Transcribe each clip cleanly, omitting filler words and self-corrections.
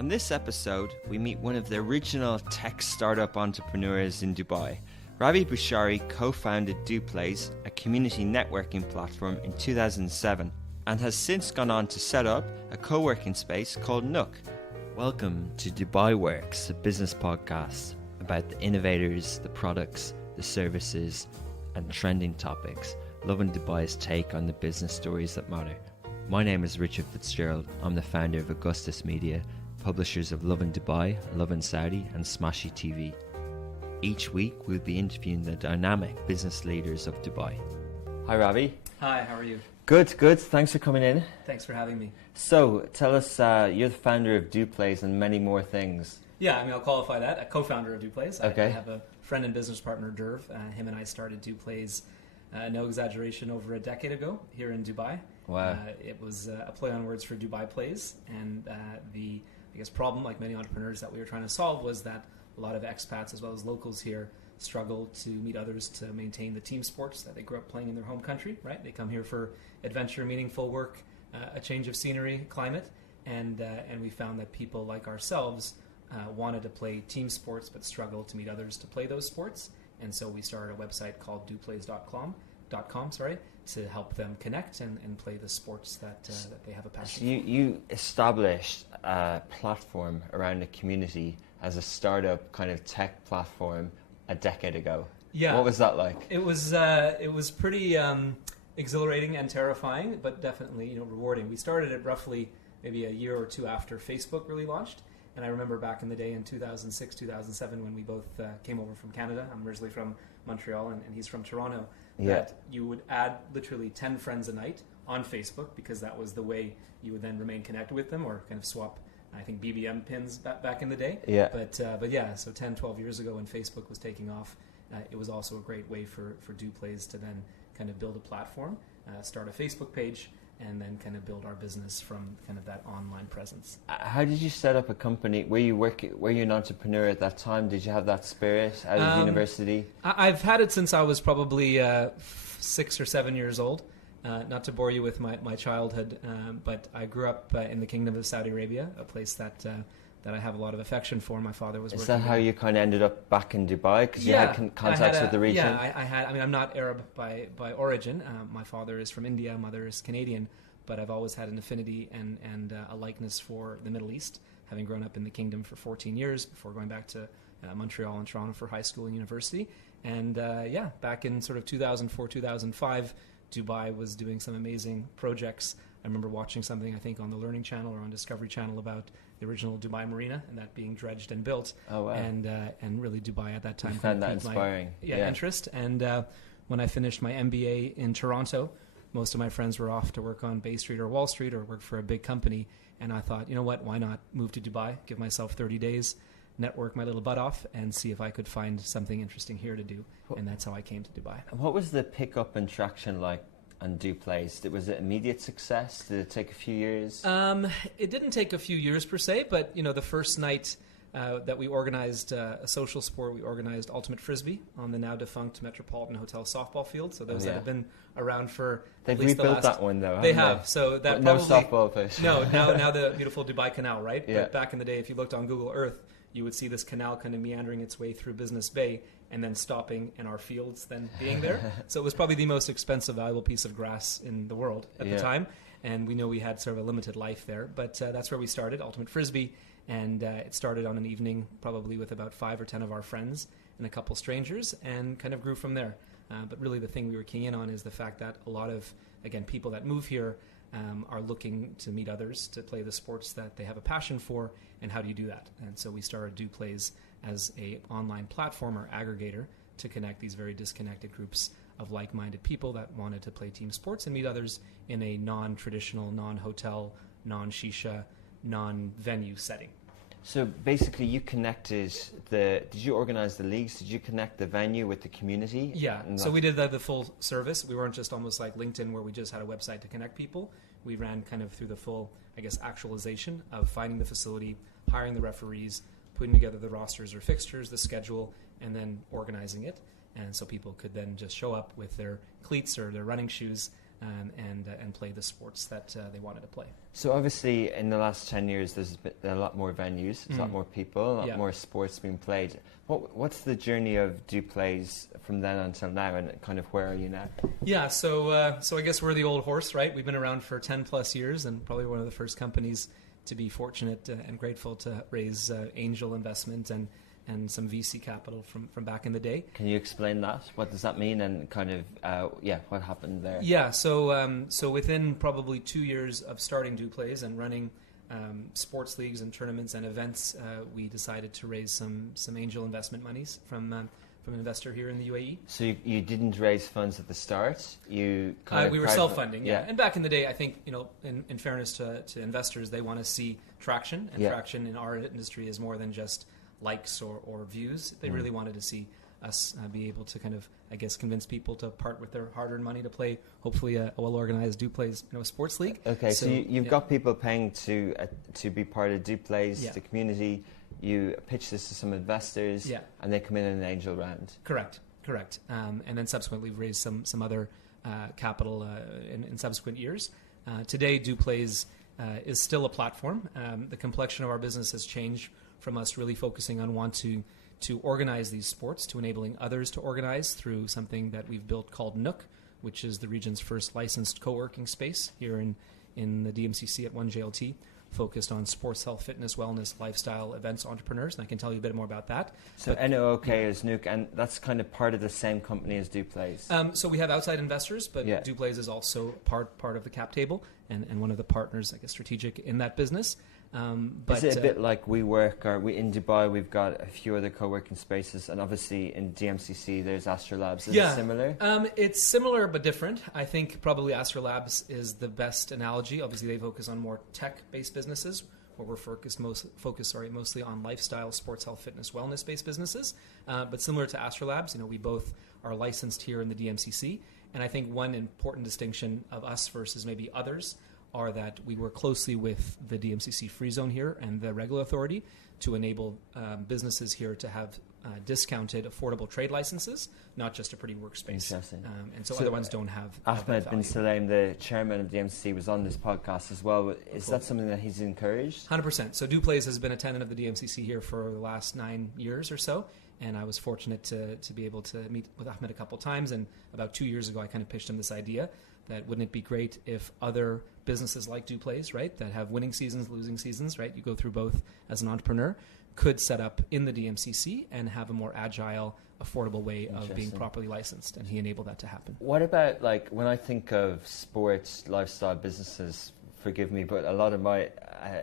On this episode, we meet one of the original tech startup entrepreneurs in Dubai. Ravi Bhusari co-founded DoPlays, a community networking platform, in 2007 and has since gone on to set up a co-working space called Nook. Welcome to Dubai Works, a business podcast about the innovators, the products, the services and trending topics, loving Dubai's take on the business stories that matter. My name is Richard Fitzgerald. I'm the founder of Augustus Media, publishers of Lovin Dubai, Lovin Saudi and Smashy TV. Each week we'll be interviewing the dynamic business leaders of Dubai. Hi Ravi. Hi, how are you? Good. Thanks for coming in. Thanks for having me. So tell us, you're the founder of DoPlays and many more things. Yeah, I mean, I'll qualify that. A co-founder of DoPlays. Okay. I have a friend and business partner, Derv. Him and I started DoPlays, no exaggeration, over a decade ago here in Dubai. Wow. It was a play on words for Dubai Plays, and the problem, like many entrepreneurs, that we were trying to solve was that a lot of expats as well as locals here struggle to meet others to maintain the team sports that they grew up playing in their home country, right? They come here for adventure, meaningful work, a change of scenery, climate, and we found that people like ourselves wanted to play team sports but struggle to meet others to play those sports. And so we started a website called doplays.com to help them connect and play the sports that they have a passion for. You established a platform around a community as a startup kind of tech platform a decade ago. Yeah. What was that like? It was pretty exhilarating and terrifying, but definitely rewarding. We started it roughly maybe a year or two after Facebook really launched. And I remember back in the day in 2006, 2007, when we both came over from Canada. I'm originally from Montreal and he's from Toronto. Yeah. That you would add literally 10 friends a night on Facebook because that was the way you would then remain connected with them, or kind of swap, I think, BBM pins back in the day. Yeah. But yeah, so 10, 12 years ago when Facebook was taking off, it was also a great way for DoPlays to then kind of build a platform, start a Facebook page, and then kind of build our business from kind of that online presence. How did you set up a company? Were you an entrepreneur at that time? Did you have that spirit out of university? I've had it since I was probably 6 or 7 years old. Not to bore you with my childhood, but I grew up in the Kingdom of Saudi Arabia, a place that I have a lot of affection for. My father was. Is that how you kind of ended up back in Dubai? Because you had contacts with the region. Yeah, I had. I mean, I'm not Arab by origin. My father is from India. Mother is Canadian. But I've always had an affinity and a likeness for the Middle East, having grown up in the Kingdom for 14 years before going back to Montreal and Toronto for high school and university. And back in sort of 2004, 2005, Dubai was doing some amazing projects. I remember watching something, I think, on the Learning Channel or on Discovery Channel about the original Dubai Marina and that being dredged and built. Oh, wow. And really Dubai at that time. You found that inspiring. My interest. And when I finished my MBA in Toronto, most of my friends were off to work on Bay Street or Wall Street or work for a big company. And I thought, you know what, why not move to Dubai, give myself 30 days, network my little butt off, and see if I could find something interesting here to do. And that's how I came to Dubai. What was the pickup and traction like on DoPlays? Was it immediate success? Did it take a few years? It didn't take a few years per se, but the first night that we organized a social sport, we organized Ultimate Frisbee on the now defunct Metropolitan Hotel softball field. So those that have been around for They've at least rebuilt that one though. They have. So that no probably, softball pitch. No, now the beautiful Dubai Canal, right? Yeah. But back in the day, if you looked on Google Earth, you would see this canal kind of meandering its way through Business Bay and then stopping, and our fields then being there. So it was probably the most expensive, valuable piece of grass in the world at the time. And we know we had sort of a limited life there. But that's where we started, Ultimate Frisbee. And it started on an evening probably with about 5 or 10 of our friends and a couple strangers, and kind of grew from there. But really the thing we were keying in on is the fact that a lot of, again, people that move here are looking to meet others, to play the sports that they have a passion for, and how do you do that? And so we started DoPlays as a online platform or aggregator to connect these very disconnected groups of like-minded people that wanted to play team sports and meet others in a non-traditional, non-hotel, non-shisha, non-venue setting. So basically you connected did you organize the leagues? Did you connect the venue with the community? Yeah, so we did the full service. We weren't just almost like LinkedIn where we just had a website to connect people. We ran kind of through the full, actualization of finding the facility, hiring the referees, putting together the rosters or fixtures, the schedule, and then organizing it. And so people could then just show up with their cleats or their running shoes and play the sports that they wanted to play. So obviously in the last 10 years there's been a lot more venues, there's a lot more people, a lot more sports being played. What's the journey of Do Plays from then until now, and kind of where are you now? Yeah, so I guess we're the old horse, right? We've been around for 10 plus years and probably one of the first companies to be fortunate and grateful to raise angel investment and some VC capital from back in the day. Can you explain that? What does that mean, and kind of what happened there? Yeah, so within probably 2 years of starting Do Plays and running sports leagues and tournaments and events, we decided to raise some angel investment monies from an investor here in the UAE. So you didn't raise funds at the start. You we were self-funding, yeah. And back in the day, I think in fairness to investors, they want to see traction, and traction in our industry is more than just likes or views. They really wanted to see us be able to kind of, I guess, convince people to part with their hard-earned money to play, hopefully, a well-organized Do Plays, sports league. Okay, so you've got people paying to be part of Do Plays, the community. You pitch this to some investors, and they come in an angel round. Correct. And then subsequently, we've raised some other capital in subsequent years. Today, Do Plays is still a platform. The complexion of our business has changed from us really focusing on to organize these sports to enabling others to organize through something that we've built called Nook, which is the region's first licensed co-working space here in the DMCC at 1JLT, focused on sports, health, fitness, wellness, lifestyle, events, entrepreneurs, and I can tell you a bit more about that. So NOOK is Nook, and that's kind of part of the same company as Do Plays? So we have outside investors, but Do Plays is also part of the cap table and one of the partners, I guess, strategic in that business. But is it a bit like WeWork, or in Dubai we've got a few other co-working spaces, and obviously in DMCC there's Astrolabs. Is it similar? It's similar but different. I think probably Astrolabs is the best analogy. Obviously they focus on more tech-based businesses, where we're focused mostly on lifestyle, sports, health, fitness, wellness-based businesses. But similar to Astrolabs, we both are licensed here in the DMCC, and I think one important distinction of us versus maybe others are that we work closely with the DMCC Free Zone here and the Regular Authority to enable businesses here to have discounted, affordable trade licenses, not just a pretty workspace. Interesting. And so other ones don't have. Ahmed bin Salem, the chairman of the DMCC, was on this podcast as well. Is that something that he's encouraged? 100%. So Do Plays has been a tenant of the DMCC here for the last 9 years or so. And I was fortunate to be able to meet with Ahmed a couple of times. And about 2 years ago, I kind of pitched him this idea that wouldn't it be great if other businesses like Do Plays, right, that have winning seasons, losing seasons, right, you go through both as an entrepreneur, could set up in the DMCC and have a more agile, affordable way of being properly licensed. And he enabled that to happen. What about, when I think of sports, lifestyle businesses, forgive me, but a lot of my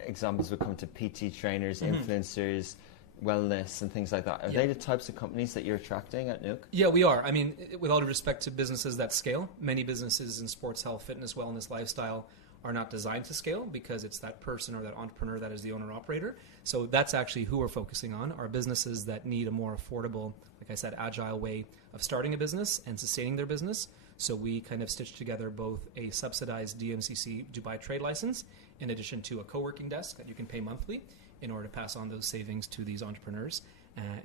examples would come to PT trainers, influencers, wellness and things like that. Are they the types of companies that you're attracting at Nook? Yeah, we are. I mean, with all due respect to businesses that scale, many businesses in sports, health, fitness, wellness, lifestyle are not designed to scale because it's that person or that entrepreneur that is the owner-operator. So that's actually who we're focusing on, are businesses that need a more affordable, like I said, agile way of starting a business and sustaining their business. So we kind of stitch together both a subsidized DMCC Dubai trade license in addition to a co-working desk that you can pay monthly in order to pass on those savings to these entrepreneurs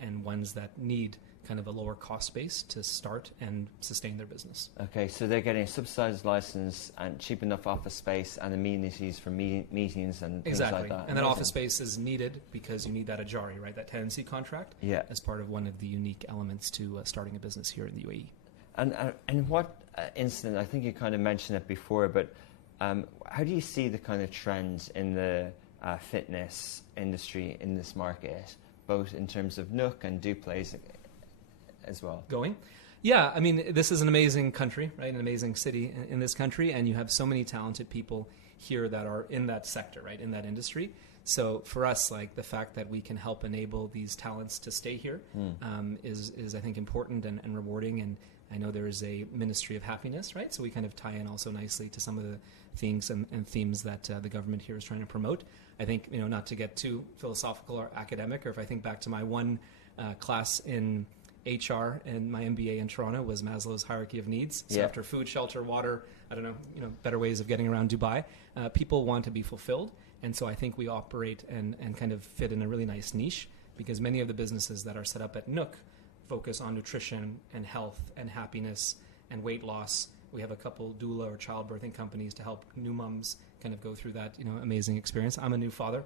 and ones that need kind of a lower cost base to start and sustain their business. Okay, so they're getting a subsidized license and cheap enough office space and amenities for meetings and things like that. And that office space is needed because you need that Ajari, right, that tenancy contract, as part of one of the unique elements to starting a business here in the UAE. And what incident, I think you kind of mentioned it before, but how do you see the kind of trends in the fitness industry in this market, both in terms of Nook and Do Plays as well? Yeah, I mean, this is an amazing country, right? An amazing city in this country, and you have so many talented people here that are in that sector, right? In that industry. So for us, the fact that we can help enable these talents to stay here is I think important and rewarding. And I know there is a Ministry of Happiness, right? So we kind of tie in also nicely to some of the things and themes that the government here is trying to promote. I think, not to get too philosophical or academic, or if I think back to my one class in HR and my MBA in Toronto was Maslow's hierarchy of needs. So after food, shelter, water, better ways of getting around Dubai, people want to be fulfilled. And so I think we operate and kind of fit in a really nice niche because many of the businesses that are set up at Nook focus on nutrition and health and happiness and weight loss We have a couple doula or childbirthing companies to help new mums kind of go through that, amazing experience. I'm a new father,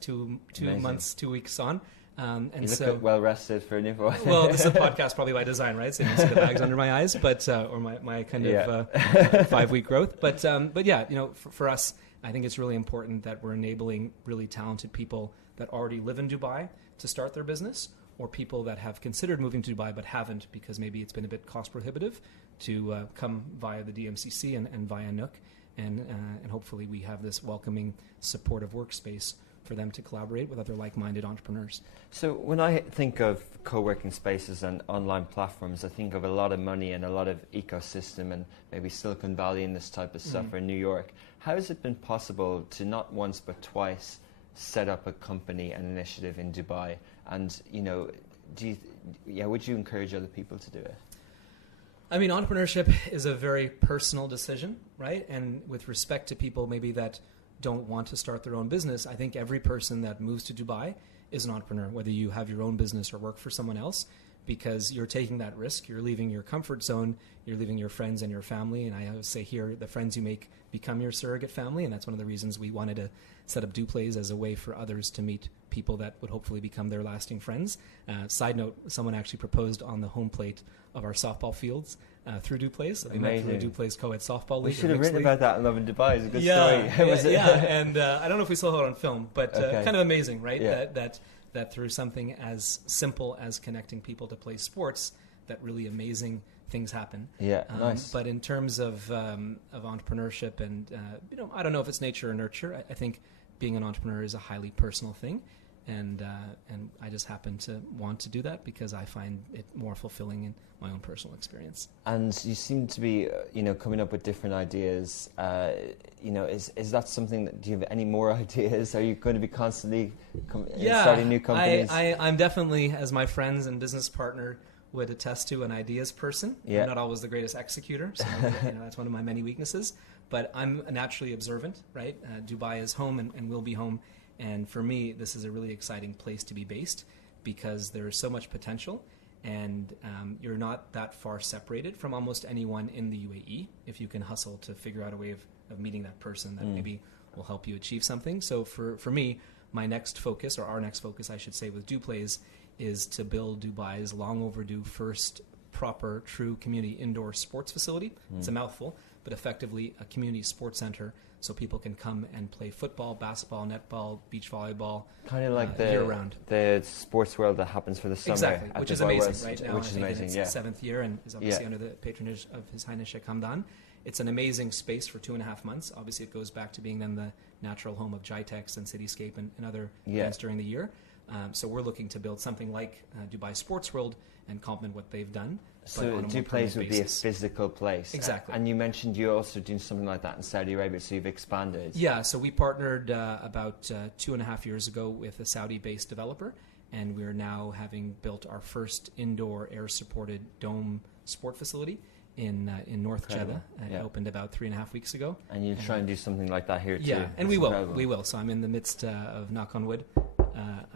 2 months, 2 weeks on. And you look so well rested for a new father. Well, this is a podcast probably by design, right? So you don't see the bags under my eyes, but or my kind of 5-week growth. But yeah, for us, I think it's really important that we're enabling really talented people that already live in Dubai to start their business, or people that have considered moving to Dubai but haven't because maybe it's been a bit cost prohibitive, to come via the DMCC and via Nook, and hopefully we have this welcoming, supportive workspace for them to collaborate with other like-minded entrepreneurs. So when I think of co-working spaces and online platforms, I think of a lot of money and a lot of ecosystem and maybe Silicon Valley and this type of stuff, or New York. How has it been possible to not once but twice set up a company and initiative in Dubai? And, would you encourage other people to do it? I mean, entrepreneurship is a very personal decision, right? And with respect to people maybe that don't want to start their own business, I think every person that moves to Dubai is an entrepreneur, whether you have your own business or work for someone else, because you're taking that risk. You're leaving your comfort zone. You're leaving your friends and your family. And I always say here, the friends you make become your surrogate family. And that's one of the reasons we wanted to set up Duplays as a way for others to meet people that would hopefully become their lasting friends. Side note, someone actually proposed on the home plate of our softball fields through Duplays. So they met through the Duplays co-ed softball league. We should have written about that in Love in Dubai. It's a good story. And I don't know if we still have it on film, but kind of amazing, right? Yeah. That through something as simple as connecting people to play sports, that really amazing things happen. Yeah, nice. But in terms of entrepreneurship and, I don't know if it's nature or nurture. I think being an entrepreneur is a highly personal thing. And I just happen to want to do that because I find it more fulfilling in my own personal experience. And you seem to be, coming up with different ideas. Is that something that, do you have any more ideas? Are you going to be constantly starting new companies? I'm definitely, as my friends and business partner would attest to, an ideas person. Yeah. I'm not always the greatest executor, so that's one of my many weaknesses. But I'm naturally observant, right? Dubai is home and will be home. And for me, this is a really exciting place to be based because there's so much potential, and you're not that far separated from almost anyone in the UAE if you can hustle to figure out a way of meeting that person that maybe will help you achieve something. So for me, my next focus, or our next focus, I should say, with Duplays is to build Dubai's long overdue first proper, true community indoor sports facility. It's a mouthful, but effectively a community sports center so people can come and play football, basketball, netball, beach volleyball, kind of like year-round. The sports world that happens for the summer. Exactly, which is amazing right now. Which is amazing, it's its 7th year and is obviously under the patronage of His Highness Sheikh Hamdan. It's an amazing space for 2.5 months. Obviously, it goes back to being then the natural home of Jitex and Cityscape and other events during the year. So we're looking to build something like Dubai Sports World and complement what they've done. So Duplays would be a physical place. Exactly. And you mentioned you're also doing something like that in Saudi Arabia, so you've expanded. Yeah, so we partnered about 2.5 years ago with a Saudi-based developer, and we're now having built our first indoor air-supported dome sport facility in North Jeddah. It opened about 3.5 weeks ago. And you'll try and do something like that here too. Yeah, and we will. So I'm in the midst of, knock on wood,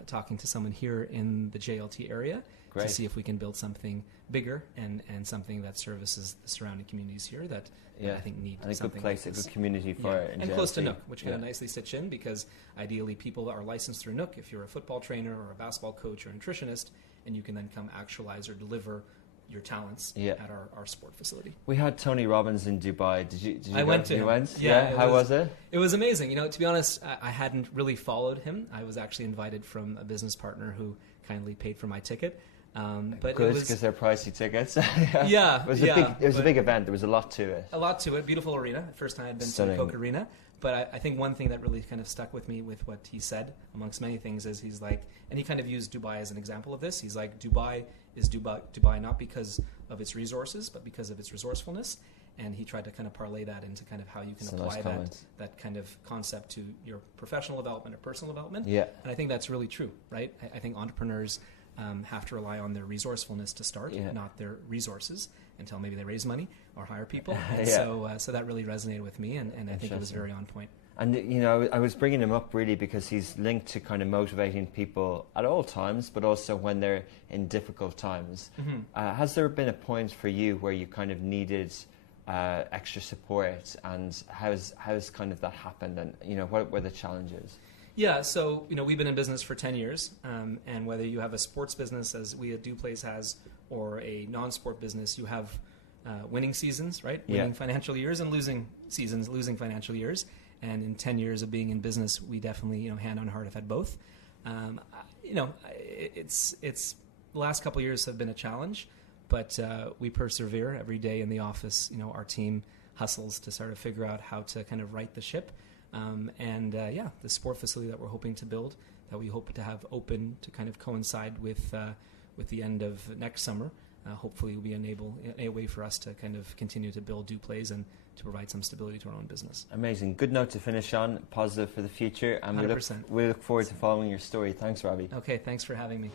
talking to someone here in the JLT area to see if we can build something bigger and something that services the surrounding communities here that I think need and a something good place, like a good community for it. And close to Nook, which kind of nicely stitch in because ideally people are licensed through Nook if you're a football trainer or a basketball coach or a nutritionist, and you can then come actualize or deliver your talents at our sport facility. We had Tony Robbins in Dubai. Did you I went to him. You went? Yeah. How was it? It was amazing. To be honest, I hadn't really followed him. I was actually invited from a business partner who kindly paid for my ticket. But good, because they're pricey tickets. Yeah. It was a big event. There was a lot to it. A lot to it. Beautiful arena. First time I'd been to the Coke Arena. But I think one thing that really kind of stuck with me with what he said, amongst many things, is he's like, and he kind of used Dubai as an example of this. He's like, Dubai is Dubai not because of its resources, but because of its resourcefulness. And he tried to kind of parlay that into kind of how you can apply that kind of concept to your professional development or personal development. Yeah. And I think that's really true, right? I think entrepreneurs have to rely on their resourcefulness to start, not their resources, until maybe they raise money or hire people. And so that really resonated with me, and I think it was very on point. And, I was bringing him up really because he's linked to kind of motivating people at all times, but also when they're in difficult times. Mm-hmm. Has there been a point for you where you kind of needed extra support, and how's kind of that happened, and what were the challenges? Yeah, so we've been in business for 10 years, and whether you have a sports business, as we at DoPlays has, or a non-sport business, you have winning seasons, right? Winning financial years, and losing seasons, losing financial years. And in 10 years of being in business, we definitely, hand on heart, have had both. It's the last couple of years have been a challenge, but we persevere every day in the office. Our team hustles to sort of figure out how to kind of right the ship. The sport facility that we're hoping to build, that we hope to have open to kind of coincide with the end of next summer, hopefully will be a way for us to kind of continue to build DoPlays and to provide some stability to our own business. Amazing. Good note to finish on, positive for the future, and 100%. we look forward to following your story. Thanks, Ravi. Okay, thanks for having me.